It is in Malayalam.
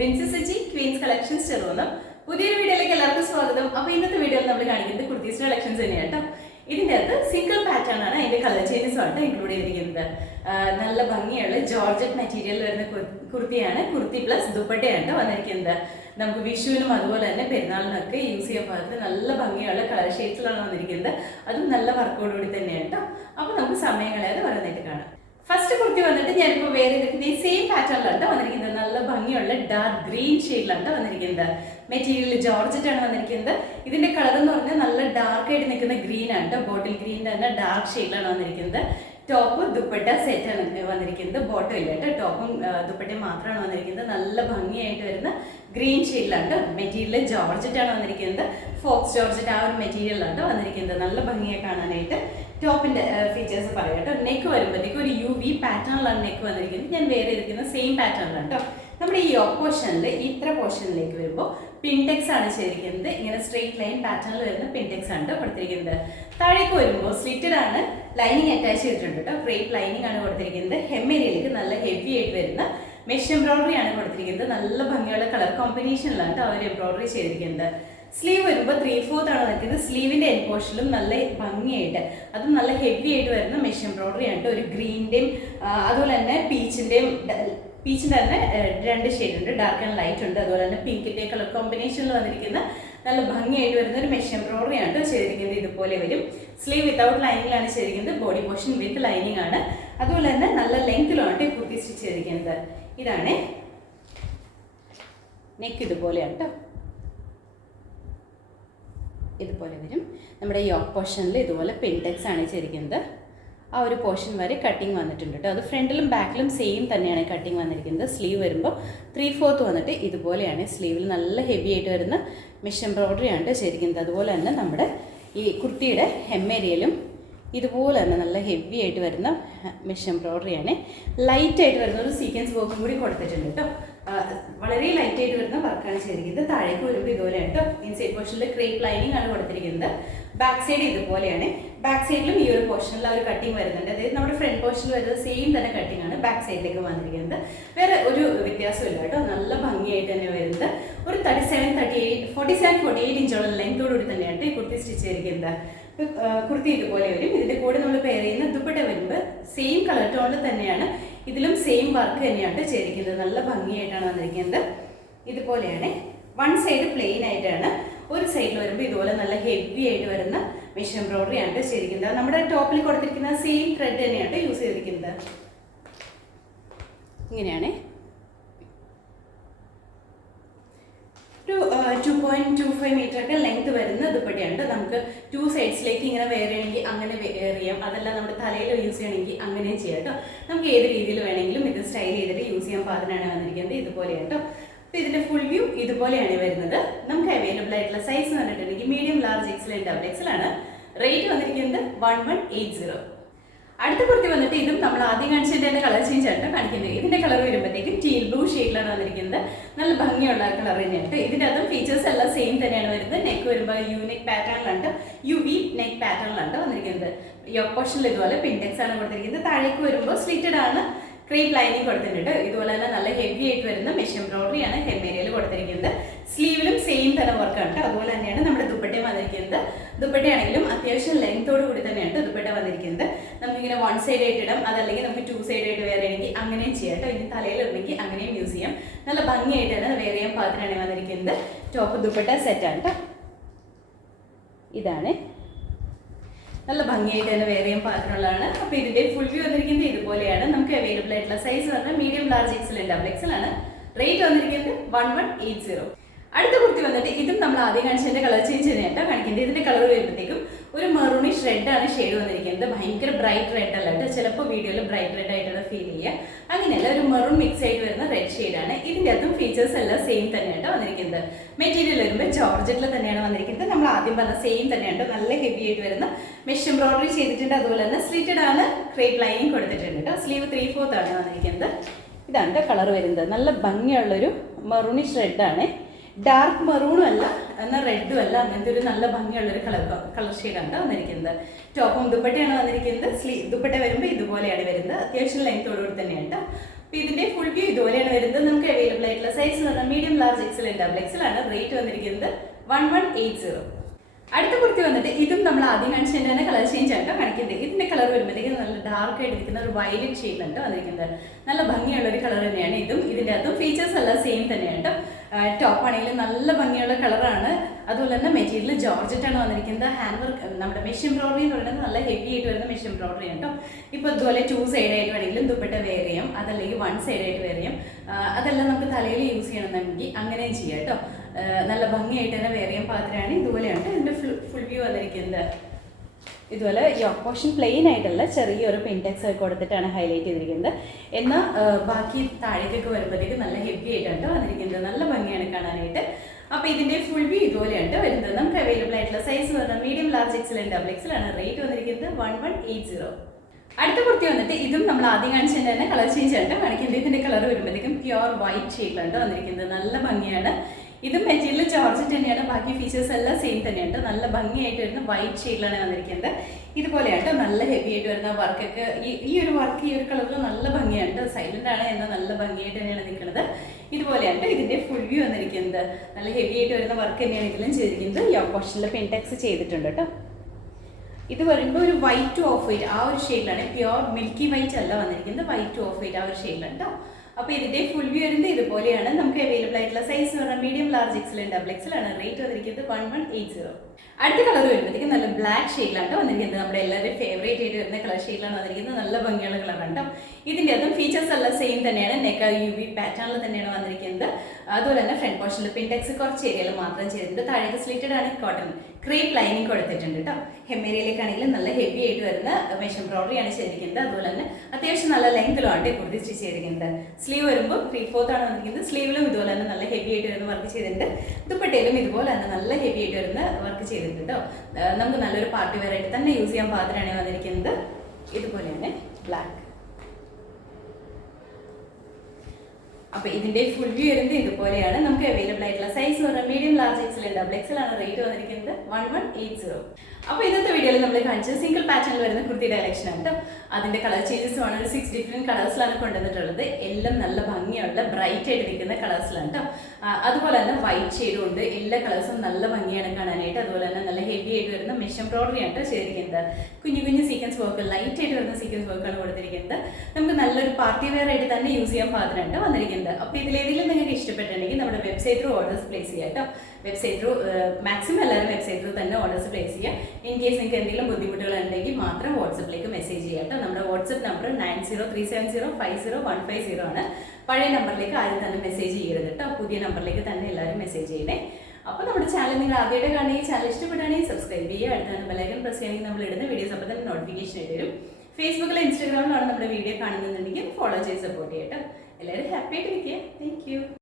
ബിൻസി ക്വീൻസ് കളക്ഷൻസ് ചെറുപ്പം പുതിയൊരു വീഡിയോയിലേക്ക് എല്ലാവർക്കും സ്വാഗതം. അപ്പോൾ ഇന്നത്തെ വീഡിയോയിൽ നമ്മൾ കാണിക്കുന്നത് കുർത്തീസ് കളക്ഷൻസ് തന്നെയാണ് കേട്ടോ. ഇതിൻ്റെ അകത്ത് സിംഗിൾ പാറ്റേൺ ആണ്, അതിൻ്റെ കളർ ചേഞ്ചസും ആയിട്ട് ഇൻക്ലൂഡ് ചെയ്തിരിക്കുന്നത്. നല്ല ഭംഗിയുള്ള ജോർജറ്റ് മെറ്റീരിയൽ വരുന്ന കുർത്തിയാണ്. കുർത്തി പ്ലസ് ദുപ്പട്ടയാണ് കേട്ടോ വന്നിരിക്കുന്നത്. നമുക്ക് വിഷുവിനും അതുപോലെ തന്നെ പെരുന്നാളിനൊക്കെ യൂസ് ചെയ്യാൻ പാകത്തിന് നല്ല ഭംഗിയുള്ള കളർ ഷെയ്ഡ്സിലാണ് വന്നിരിക്കുന്നത്. അതും നല്ല വർക്കോടുകൂടി തന്നെയാണ് കേട്ടോ. അപ്പോൾ നമുക്ക് സമയം കളയാതെ വരാനായിട്ട് കാണാം. ഫസ്റ്റ് കുർത്തി വന്നിട്ട് ഞാനിപ്പോൾ വേറെ ഈ സെയിം പാറ്റേണിലാണ് വന്നിരിക്കുന്നത്. നല്ല ഭംഗിയുള്ള ഡാർക്ക് ഗ്രീൻ ഷെയ്ഡിലാണ് വന്നിരിക്കുന്നത്. മെറ്റീരിയൽ ജോർജറ്റ് ആണ് വന്നിരിക്കുന്നത്. ഇതിന്റെ കളർ എന്ന് പറഞ്ഞാൽ നല്ല ഡാർക്ക് ആയിട്ട് നിൽക്കുന്ന ഗ്രീൻ ആണ് കേട്ടോ. ബോട്ടിൽ ഗ്രീൻ തന്നെ ഡാർക്ക് ഷെയ്ഡിലാണ് വന്നിരിക്കുന്നത്. ടോപ്പ് ദുപ്പട്ട സെറ്റ് ആണ് വന്നിരിക്കുന്നത്. ബോട്ടം ഇല്ല കേട്ടോ, ടോപ്പും ദുപ്പട്ടയും മാത്രമാണ് വന്നിരിക്കുന്നത്. നല്ല ഭംഗിയായിട്ട് വരുന്ന ഗ്രീൻ ഷെയ്ഡിലാണ്. മെറ്റീരിയൽ ജോർജറ്റ് ആണ് വന്നിരിക്കുന്നത്. ഫോക്സ് ജോർജറ്റ് ആ ഒരു മെറ്റീരിയലാണ് വന്നിരിക്കുന്നത്. നല്ല ഭംഗിയായി കാണാനായിട്ട്. ടോപ്പിന്റെ ഫീച്ചേഴ്സ് പറയാം കേട്ടോ. നെക്ക് വരുമ്പോഴത്തേക്ക് ഒരു UV പാറ്റേണിലാണ് നെക്ക് വന്നിരിക്കുന്നത്. ഞാൻ വേറെ ഇരിക്കുന്ന സെയിം പാറ്റേണിലാണ് കേട്ടോ. നമ്മുടെ ഈ പോർഷനിൽ ഇത്ര പോർഷനിലേക്ക് വരുമ്പോൾ പിൻടെക്സ് ആണ് ചെയ്തിരിക്കുന്നത്. ഇങ്ങനെ സ്ട്രെയിറ്റ് ലൈൻ പാറ്റേണിൽ വരുന്ന പിൻടെക്സ് ആണ് കൊടുത്തിരിക്കുന്നത്. താഴേക്ക് വരുമ്പോൾ സ്ലിറ്റഡ് ആണ്, ലൈനിങ് അറ്റാച്ച് ചെയ്തിട്ടുണ്ട് കേട്ടോ. ക്രേപ്പ് ലൈനിങ് ആണ് കൊടുത്തിരിക്കുന്നത്. ഹെമ്മേരിയയിലേക്ക് നല്ല ഹെവി ആയിട്ട് വരുന്ന മെഷ് എംബ്രോയിഡറി ആണ് കൊടുത്തിരിക്കുന്നത്. നല്ല ഭംഗിയുള്ള കളർ കോമ്പിനേഷനിലാണ് അവർ എംബ്രോയിഡറി ചെയ്തിരിക്കുന്നത്. സ്ലീവ് വരുമ്പോൾ 3/4 ആണ് നിൽക്കുന്നത്. സ്ലീവിന്റെ എൻ പോർഷനിലും നല്ല ഭംഗിയായിട്ട് അതും നല്ല ഹെവി ആയിട്ട് വരുന്ന മെഷ് എംബ്രോയിഡറി ആണ്. ഒരു ഗ്രീനിന്റെയും അതുപോലെ തന്നെ പീച്ചിന്റെ തന്നെ രണ്ട് ഷെയ്ഡ് ഉണ്ട്, ഡാർക്ക് ആൻഡ് ലൈറ്റ് ഉണ്ട്. അതുപോലെ തന്നെ പിങ്കിന്റെ കളർ കോമ്പിനേഷനിൽ വന്നിരിക്കുന്ന നല്ല ഭംഗിയായിട്ട് വരുന്ന ഒരു മെഷ് എംബ്രോയിഡറി ആണ് ചെയ്തിരിക്കുന്നത്. ഇതുപോലെ വരും. സ്ലീവ് വിത്തൗട്ട് ലൈനിങ്ങിലാണ് ചെയ്തിരിക്കുന്നത്. ബോഡി പോർഷൻ വിത്ത് ലൈനിങ് ആണ്. അതുപോലെ തന്നെ നല്ല ലെങ്ത്തിലാണ് കുർത്തി സ്റ്റിച്ച് ചെയ്തിരിക്കുന്നത്. ഇതാണ് നെക്ക്. ഇതുപോലെയാണ് കേട്ടോ. ഇതുപോലെ വരും. നമ്മുടെ യോക്ക് പോർഷനിൽ ഇതുപോലെ പിൻടെക്സ് ആണ് ചെയ്തിരിക്കുന്നത്. ആ ഒരു പോർഷൻ വരെ കട്ടിങ് വന്നിട്ടുണ്ട് കേട്ടോ. അത് ഫ്രണ്ടിലും ബാക്കിലും സെയിം തന്നെയാണ് കട്ടിങ് വന്നിരിക്കുന്നത്. സ്ലീവ് വരുമ്പോൾ 3/4 വന്നിട്ട് ഇതുപോലെയാണ്. സ്ലീവിൽ നല്ല ഹെവി ആയിട്ട് വരുന്ന മെഷ് എംബ്രോയിഡറി ആണ് ചെയ്തിരിക്കുന്നത്. അതുപോലെ തന്നെ നമ്മുടെ ഈ കുർത്തിയുടെ ഹെമ്മേരിയയിലും ഇതുപോലെ തന്നെ നല്ല ഹെവി ആയിട്ട് വരുന്ന മെഷ് എംബ്രോയിഡറിയാണ്. ലൈറ്റ് ആയിട്ട് വരുന്ന ഒരു സീക്വൻസ് വർക്കും കൂടി കൊടുത്തിട്ടുണ്ട് കേട്ടോ. വളരെ ലൈറ്റ് ആയിട്ട് വരുന്ന വർക്കാണ് ചെയ്തിരിക്കുന്നത്. താഴേക്ക് വരുമ്പോൾ ഇതുപോലെയാണ് കേട്ടോ. ഇൻസൈഡ് പോർഷനിൽ ക്രേപ്പ് ലൈനിങ് ആണ് കൊടുത്തിരിക്കുന്നത്. ബാക്ക് സൈഡ് ഇതുപോലെയാണ്. ബാക്ക് സൈഡിലും ഈ ഒരു പോർഷനിൽ ആ ഒരു കട്ടിങ് വരുന്നുണ്ട്. അതായത് നമ്മുടെ ഫ്രണ്ട് പോർഷനിൽ വരുന്നത് സെയിം തന്നെ കട്ടിങ് ആണ് ബാക്ക് സൈഡിലേക്ക് വന്നിരിക്കുന്നത്. വേറെ ഒരു വ്യത്യാസമില്ല കേട്ടോ. നല്ല ഭംഗിയായിട്ട് തന്നെ വരുന്നത്. ഒരു 47-48 ഇഞ്ചോളം ലെങ്തോടുകൂടി തന്നെയാണ് ഈ കുർത്തി സ്റ്റിച്ച് ചെയ്തിരിക്കുന്നത്. കുർത്തി ഇതുപോലെ വരും. ഇതിന്റെ കൂടെ നമ്മൾ പെയർ ചെയ്യുന്ന ദുപ്പട്ട വരുമ്പോൾ സെയിം കളർ ടോണിൽ തന്നെയാണ്. ഇതിലും സെയിം വർക്ക് തന്നെയാണ് ചെയ്തിരിക്കുന്നത്. നല്ല ഭംഗിയായിട്ടാണ് വന്നിരിക്കുന്നത്. ഇതുപോലെയാണ്. വൺ സൈഡ് പ്ലെയിൻ ആയിട്ടാണ്. ഒരു സൈഡിൽ വരുമ്പോൾ ഇതുപോലെ നല്ല ഹെവി ആയിട്ട് വരുന്ന മെഷ് എംബ്രോയിഡറി ആണ് ചെയ്തിരിക്കുന്നത്. നമ്മുടെ ടോപ്പിൽ കൊടുത്തിരിക്കുന്ന സെയിം ത്രെഡ് തന്നെയാണ് യൂസ് ചെയ്തിരിക്കുന്നത്. ഇങ്ങനെയാണ്. ഒരു 2.25 മീറ്റർ ഒക്കെ ലെങ്ത് വരുന്ന ദുപ്പട്ടയാണ്. നമുക്ക് 2 സൈഡ്സിലേക്ക് ഇങ്ങനെ വെയർ ചെയ്യണമെങ്കിൽ അങ്ങനെ വെയർ ചെയ്യാം. അതെല്ലാം നമ്മുടെ തലയിൽ യൂസ് ചെയ്യണമെങ്കിൽ അങ്ങനെയും ചെയ്യാം കേട്ടോ. നമുക്ക് ഏത് രീതിയിൽ വേണമെങ്കിലും ഇത് സ്റ്റൈൽ ചെയ്തിട്ട് യൂസ് ചെയ്യാൻ പാകത്തിനാണ് വന്നിരിക്കുന്നത്. ഇതുപോലെയാണ് കേട്ടോ. അപ്പോൾ ഇതിന്റെ ഫുൾ വ്യൂ ഇതുപോലെയാണ് വരുന്നത്. നമുക്ക് അവൈലബിൾ ആയിട്ടുള്ള സൈസ് എന്ന് പറഞ്ഞിട്ടുണ്ടെങ്കിൽ മീഡിയം, ലാർജ്, XL, XL ആണ്. റേറ്റ് വന്നിരിക്കുന്നത് 1180. അടുത്ത കുർത്തി വന്നിട്ട് ഇതും നമ്മൾ ആദ്യം കാണിച്ചതിന്റെ തന്നെ കളർ ചേഞ്ച് ആയിട്ട് കാണിക്കുന്നത്. ഇതിന്റെ കളർ വരുമ്പോഴത്തേക്കും ടീൽ ബ്ലൂ ഷെയ്ഡിലാണ് വന്നിരിക്കുന്നത്. നല്ല ഭംഗിയുള്ള കളർ തന്നെയാണ്. ഇതിന്റെ അതും ഫീച്ചേഴ്സ് എല്ലാം സെയിം തന്നെയാണ് വരുന്നത്. നെക്ക് വരുമ്പോൾ നെക്ക് പാറ്റേണിലാണ്, UV നെക്ക് പാറ്റേണിലാണ് വന്നിരിക്കുന്നത്. യോക്ക് പോർഷനിൽ ഇതുപോലെ പിൻടെക്സ് ആണ് കൊടുത്തിരിക്കുന്നത്. താഴേക്ക് വരുമ്പോൾ സ്ലിറ്റഡ് ആണ്, ക്രേപ്പ് ലൈനിങ് കൊടുത്തിട്ടുണ്ട്. ഇതുപോലെ തന്നെ നല്ല ഹെവി ആയിട്ട് വരുന്ന മെഷ് എംബ്രോയിഡറി ആണ് ഹെമ്മേരിയയിൽ കൊടുത്തിരിക്കുന്നത്. സ്ലീവിലും സെയിം തന്നെ വർക്കാണ്. അതുപോലെ തന്നെയാണ് നമ്മുടെ ദുപ്പട്ടയും വന്നിരിക്കുന്നത്. ദുപ്പട്ടയാണെങ്കിലും അത്യാവശ്യം ലെങ്തോട് കൂടി തന്നെയാണ് ദുപ്പട്ട വന്നിരിക്കുന്നത്. നമുക്കിങ്ങനെ 1 സൈഡ് ആയിട്ട് ഇടാം, അതല്ലെങ്കിൽ നമുക്ക് 2 സൈഡ് ആയിട്ട് വേറെ ആണെങ്കിൽ അങ്ങനെയും ചെയ്യാം കേട്ടോ. ഇനി തലയിൽ ഉണ്ടെങ്കിൽ അങ്ങനെയും യൂസ് ചെയ്യാം. നല്ല ഭംഗിയായിട്ട് തന്നെ വേറെ ചെയ്യാൻ പാകത്തിനാണ് വന്നിരിക്കുന്നത്. ടോപ്പ് ദുപ്പട്ട സെറ്റാണ് കേട്ടോ. ഇതാണ്. നല്ല ഭംഗിയായിട്ട് തന്നെ വേറെ ചെയ്യാൻ പാകത്തിനുള്ളതാണ്. അപ്പോൾ ഇതിന്റെ ഫുൾ വ്യൂ വന്നിരിക്കുന്നത് ഇതുപോലെയാണ്. നമുക്ക് അവൈലബിൾ ആയിട്ടുള്ള സൈസ് പറഞ്ഞാൽ മീഡിയം, ലാർജ്, XL, XL ആണ്. റേറ്റ് വന്നിരിക്കുന്നത് 1180. അടുത്ത കുർത്തി വന്നിട്ട് ഇതും നമ്മൾ ആദ്യം കാണിച്ചതിന്റെ കളർ ചേഞ്ച് തന്നെയാട്ടോ കാണിക്കുന്നത്. ഇതിന്റെ കളർ വരുമ്പോഴത്തേക്കും ഒരു മെറൂണിഷ് റെഡ് ആണ് ഷെയ്ഡ് വന്നിരിക്കുന്നത്. ഭയങ്കര ബ്രൈറ്റ് റെഡ് അല്ല കേട്ടോ. ചിലപ്പോൾ വീഡിയോയിൽ ബ്രൈറ്റ് റെഡ് ആയിട്ടാണ് ഫീൽ ചെയ്യുക. അങ്ങനെയല്ല, ഒരു മെറൂൺ മിക്സ് ആയിട്ട് വരുന്ന റെഡ് ഷെയ്ഡാണ്. ഇതിൻ്റെ അതും ഫീച്ചേഴ്സ് എല്ലാം സെയിം തന്നെയാട്ടോ വന്നിരിക്കുന്നത്. മെറ്റീരിയൽ വരുമ്പോൾ ജോർജറ്റിൽ തന്നെയാണ് വന്നിരിക്കുന്നത്. നമ്മൾ ആദ്യം പറഞ്ഞ സെയിം തന്നെയാണ്. നല്ല ഹെവി ആയിട്ട് വരുന്ന മെഷ് എംബ്രോയിഡറി ചെയ്തിട്ടുണ്ട്. അതുപോലെ തന്നെ സ്ലിറ്റഡ് ആണ്, ക്രേപ്പ് ലൈനിങ് കൊടുത്തിട്ടുണ്ട് കേട്ടോ. സ്ലീവ് 3/4 ആണ് വന്നിരിക്കുന്നത്. ഇതാണ് കളർ വരുന്നത്. നല്ല ഭംഗിയുള്ളൊരു മെറൂണിഷ് റെഡാണ്. ഡാർക്ക് മെറൂണും അല്ല എന്നാൽ റെഡും അല്ല, അങ്ങനത്തെ ഒരു നല്ല ഭംഗിയുള്ളൊരു കളർ ഷെയ്ഡാണ് വന്നിരിക്കുന്നത്. ടോപ്പും ദുപ്പട്ടയാണ് വന്നിരിക്കുന്നത്. ദുപ്പട്ട വരുമ്പോൾ ഇതുപോലെയാണ് വരുന്നത്. അത്യാവശ്യം ലെങ്ത്തോടുകൂടി തന്നെയാണ്. അപ്പോൾ ഇതിന്റെ ഫുൾ വ്യൂ ഇതുപോലെയാണ് വരുന്നത്. നമുക്ക് അവൈലബിൾ ആയിട്ടുള്ള സൈസ് എന്ന് പറഞ്ഞാൽ medium large XL and double XL ആണ്. റേറ്റ് വന്നിരിക്കുന്നത് 1180. അടുത്ത കുർത്തി വന്നിട്ട് ഇതും നമ്മൾ ആദ്യം കാണിച്ചതിൻ്റെ തന്നെ കളർ ചേഞ്ച് ആയിട്ടോ കാണിക്കുന്നത്. ഇതിന്റെ കളർ വരുമ്പോഴത്തേക്കും നല്ല ഡാർക്ക് ആയിട്ട് ഇരിക്കുന്ന ഒരു വയലറ്റ് ഷെയ്ഡിലാണ് വന്നിരിക്കുന്നത്. നല്ല ഭംഗിയുള്ള ഒരു കളർ തന്നെയാണ് ഇതും. ഇതിൻ്റെ അകത്തും ഫീച്ചേഴ്സ് എല്ലാം സെയിം തന്നെയാണ്. ടോപ്പ് ആണെങ്കിലും നല്ല ഭംഗിയുള്ള കളറാണ്. അതുപോലെ തന്നെ മെറ്റീരിയൽ ജോർജറ്റ് ആണ് വന്നിരിക്കുന്നത്. ഹാൻഡ് വർക്ക് നമ്മുടെ മെഷീൻ എംബ്രോയിഡറി എന്ന് പറയുന്നത് നല്ല ഹെവി ആയിട്ട് വരുന്ന മെഷീൻ എംബ്രോയിഡറി ആണ് കേട്ടോ. ഇപ്പോൾ ഇതുപോലെ 2 സൈഡ് ആയിട്ട് വേണമെങ്കിലും ദുപ്പട്ട വെയർ ചെയ്യാം, അതല്ലെങ്കിൽ 1 സൈഡ് ആയിട്ട് വെയർ ചെയ്യാം. അതെല്ലാം നമുക്ക് തലയിൽ യൂസ് ചെയ്യണമെന്നുണ്ടെങ്കിൽ അങ്ങനെയും ചെയ്യാം കേട്ടോ. നല്ല ഭംഗിയായിട്ട് തന്നെ വെയർ ചെയ്യാൻ പാത്രമാണ്. ഇതുപോലെയാണ് ഇതിൻ്റെ ഫുൾ വ്യൂ വന്നിരിക്കുന്നത്. ഇതുപോലെ യോക്ക് പോർഷൻ പ്ലെയിൻ ആയിട്ടുള്ള ചെറിയൊരു പിൻടെക്സ് കൊടുത്തിട്ടാണ് ഹൈലൈറ്റ് ചെയ്തിരിക്കുന്നത്. എന്നാൽ ബാക്കി താഴേക്കൊക്കെ വരുമ്പോഴത്തേക്ക് നല്ല ഹെവി ആയിട്ടാണ് വന്നിരിക്കുന്നത്. നല്ല ഭംഗിയാണ് കാണാനായിട്ട്. അപ്പോൾ ഇതിൻ്റെ ഫുൾ വ്യൂ ഇതുപോലെയാണ് വരുന്നത്. നമുക്ക് അവൈലബിൾ ആയിട്ടുള്ള സൈസ് പറഞ്ഞാൽ medium large XL and double XL ആണ്. റേറ്റ് വന്നിരിക്കുന്നത് 1180. അടുത്ത കുർത്തി വന്നിട്ട് ഇതും നമ്മൾ ആദ്യം കാണിച്ചതിൻ്റെ തന്നെ കളർ ചേഞ്ച് ആയിട്ട് കാണിക്കുന്നത്. ഇതിൻ്റെ കളർ വരുമ്പോഴത്തേക്കും പ്യുവർ വൈറ്റ് ഷെയ്ഡിലാണ് വന്നിരിക്കുന്നത്. നല്ല ഭംഗിയാണ്. ഇതും മെറ്റീരിയൽ ജോർജറ്റ് തന്നെയാണ്. ബാക്കി ഫീച്ചേഴ്സ് എല്ലാം സെയിം തന്നെയാണ്. നല്ല ഭംഗിയായിട്ട് വരുന്ന വൈറ്റ് ഷെയ്ഡിലാണ് വന്നിരിക്കുന്നത്. ഇതുപോലെയാണ് നല്ല ഹെവി ആയിട്ട് വരുന്ന വർക്കൊക്കെ. ഈ ഒരു വർക്ക് ഈ ഒരു കളറിൽ നല്ല ഭംഗിയാണ്. സൈലന്റ് ആണ് എന്നാൽ നല്ല ഭംഗിയായിട്ട് തന്നെയാണ് നിൽക്കുന്നത്. ഇതുപോലെയാണ് ഇതിന്റെ ഫുൾ വ്യൂ വന്നിരിക്കുന്നത്. നല്ല ഹെവി ആയിട്ട് വരുന്ന വർക്ക് തന്നെയാണ് ഇതിലും ചെയ്തിരിക്കുന്നത്. യോക്ക് പോർഷനിൽ പിൻടെക്സ് ചെയ്തിട്ടുണ്ട് കേട്ടോ. ഇത് വരുമ്പോൾ ഒരു വൈറ്റ് ടു ഓഫ് വൈറ്റ് ആ ഒരു ഷെയ്ഡിലാണ്. പ്യുവർ മിൽക്കി വൈറ്റ് അല്ല വന്നിരിക്കുന്നത്, വൈറ്റ് ടു ഓഫ് വൈറ്റ് ആ ഒരു ഷെയ്ഡിലാണ് കേട്ടോ. അപ്പോൾ ഇതിന്റെ ഫുൾ വ്യൂ വരുന്നത് ഇതുപോലെയാണ്. നമുക്ക് അവൈലബിൾ ആയിട്ടുള്ള സൈസ് പറഞ്ഞാൽ medium large XL and double XL ആണ്. റേറ്റ് വന്നിരിക്കുന്നത് 1180. അടുത്ത കളർ വരുമ്പോഴത്തേക്കും നല്ല ബ്ലാക്ക് ഷെയ്ഡിലാണ് വന്നിരിക്കുന്നത്. നമ്മുടെ എല്ലാവരും ഫേവറേറ്റ് ആയിട്ട് വരുന്ന കളർ ഷെയ്ഡിലാണ് വന്നിരിക്കുന്നത്. നല്ല ഭംഗിയുള്ള കളറാണ് കേട്ടോ. ഇതിൻ്റെ അതും ഫീച്ചേഴ്സ് എല്ലാം സെയിം തന്നെയാണ്. നെക്ക് UV പാറ്റേണിൽ തന്നെയാണ് വന്നിരിക്കുന്നത്. അതുപോലെ തന്നെ ഫ്രണ്ട് പോർഷനിൽ പിൻടെക്സ് കുറച്ച് ഏരിയയിൽ മാത്രം ചെയ്തിട്ടുണ്ട്. താഴേക്ക് സ്ലിറ്റഡ് ആണ് കോട്ടൺ ക്രേപ്പ് ലൈനിങ് കൊടുത്തിട്ടുണ്ട് കേട്ടോ. ഹെമ്മേരിയിലേക്കാണെങ്കിലും നല്ല ഹെവി ആയിട്ട് വരുന്ന മെഷീൻ എംബ്രോയിഡറി ആണ് ചെയ്തിരിക്കുന്നത്. അതുപോലെ തന്നെ അത്യാവശ്യം നല്ല ലെങ്ത്തിലുമാണ് കുർത്തി സ്റ്റിച്ച് ചെയ്തിരിക്കുന്നത്. സ്ലീവ് വരുമ്പോൾ 3/4 ആണ് വന്നിരിക്കുന്നത്. സ്ലീവിലും ഇതുപോലെ തന്നെ നല്ല ഹെവി ആയിട്ട് വരുന്ന വർക്ക് ചെയ്തിട്ടുണ്ട്. ദുപ്പട്ടയിലും ഇതുപോലെ തന്നെ നല്ല ഹെവി ആയിട്ട് വരുന്ന വർക്ക് ചെയ്തിട്ടുണ്ട് കേട്ടോ. നമുക്ക് നല്ലൊരു പാർട്ടി വെയർ ആയിട്ട് തന്നെ യൂസ് ചെയ്യാൻ പാത്രമാണ് വന്നിരിക്കുന്നത്. ഇതുപോലെയാണ് ബ്ലാക്ക്. അപ്പോൾ ഇതിന്റെ ഫുൾ വ്യൂ വരുന്നത് ഇതുപോലെയാണ്. നമുക്ക് അവൈലബിൾ ആയിട്ടുള്ള സൈസ് പറഞ്ഞാൽ medium large XL and double XL ആണ്. റേറ്റ് വന്നിരിക്കുന്നത് 1180. അപ്പോൾ ഇന്നത്തെ വീഡിയോയിൽ നമ്മൾ കാണിച്ചത് സിംഗിൾ പാറ്റേണിൽ വരുന്ന കുർത്തിയുടെ കളക്ഷൻ ആണ് കേട്ടോ. അതിന്റെ കളർ ചേഞ്ചസ് ആണ്. ഒരു 6 ഡിഫറെന്റ് കളേഴ്സിലാണ് കൊണ്ടുവന്നിട്ടുള്ളത്. എല്ലാം നല്ല ഭംഗിയുള്ള ബ്രൈറ്റ് ആയിട്ട് നിൽക്കുന്ന കളേഴ്സിലാണ് കേട്ടോ. അതുപോലെ തന്നെ വൈറ്റ് ഷെയ്ഡും ഉണ്ട്. എല്ലാ കളേഴ്സും നല്ല ഭംഗിയാണ് കാണാനായിട്ട്. അതുപോലെ തന്നെ നല്ല ഹെവി ആയിട്ട് വരുന്ന മെഷീൻ എംബ്രോയിഡറി ആണ് ചെയ്തിരിക്കുന്നത്. കുഞ്ഞു കുഞ്ഞു സീക്വൻസ് വർക്ക്, ലൈറ്റ് ആയിട്ട് വരുന്ന സീക്വൻസ് വർക്കാണ് കൊടുത്തിരിക്കുന്നത്. നമുക്ക് നല്ലൊരു പാർട്ടി വെയർ ആയിട്ട് തന്നെ യൂസ് ചെയ്യാൻ പാത്രമാണ് വന്നിരിക്കുന്നത്. അപ്പോൾ ഇതിലേതെങ്കിലും നിങ്ങൾക്ക് ഇഷ്ടപ്പെട്ടിട്ടുണ്ടെങ്കിൽ നമ്മുടെ വെബ്സൈറ്റ് ത്രൂ ഓർഡേഴ്സ് പ്ലേസ് ചെയ്യാം കേട്ടോ. വെബ്സൈറ്റ് ത്രൂ മാക്സിമം എല്ലാവരും വെബ്സൈറ്റ് ത്രൂ തന്നെ ഓർഡേഴ്സ് പ്ലേസ് ചെയ്യുക. ഇൻ കേസ് നിങ്ങൾക്ക് എന്തെങ്കിലും ബുദ്ധിമുട്ടുകൾ ഉണ്ടെങ്കിൽ മാത്രം വാട്സപ്പിലേക്ക് മെസ്സേജ് ചെയ്യാം കേട്ടോ. നമ്മുടെ വാട്സപ്പ് നമ്പർ 9037050150 ആണ്. പഴയ നമ്പറിലേക്ക് ആരും തന്നെ മെസ്സേജ് ചെയ്യരുത് കേട്ടോ. പുതിയ നമ്പറിലേക്ക് തന്നെ എല്ലാവരും മെസ്സേജ് ചെയ്യണേ. അപ്പോൾ നമ്മുടെ ചാനൽ നിങ്ങൾ ആദ്യമായിട്ട് കാണുകയും ചാനൽ ഇഷ്ടപ്പെടുകയാണെങ്കിൽ സബ്സ്ക്രൈബ് ചെയ്യുക. അടുത്താണ് ബെല്ലൈക്കൺ പ്രസ് ചെയ്യുകയാണെങ്കിൽ നമ്മൾ ഇടുന്ന വീഡിയോസ് അപ്പോൾ തന്നെ നോട്ടിഫിക്കേഷൻ ആയിട്ട് വരും. ഫേസ്ബുക്കിലും ഇൻസ്റ്റാഗ്രാമിലാണ് നമ്മുടെ വീഡിയോ കാണുന്നുണ്ടെങ്കിൽ ഫോളോ ചെയ്ത് സപ്പോർട്ട് ചെയ്യട്ടോ. എല്ലാവരും ഹാപ്പി ആയിട്ട് ഇരിക്കുക. Thank you.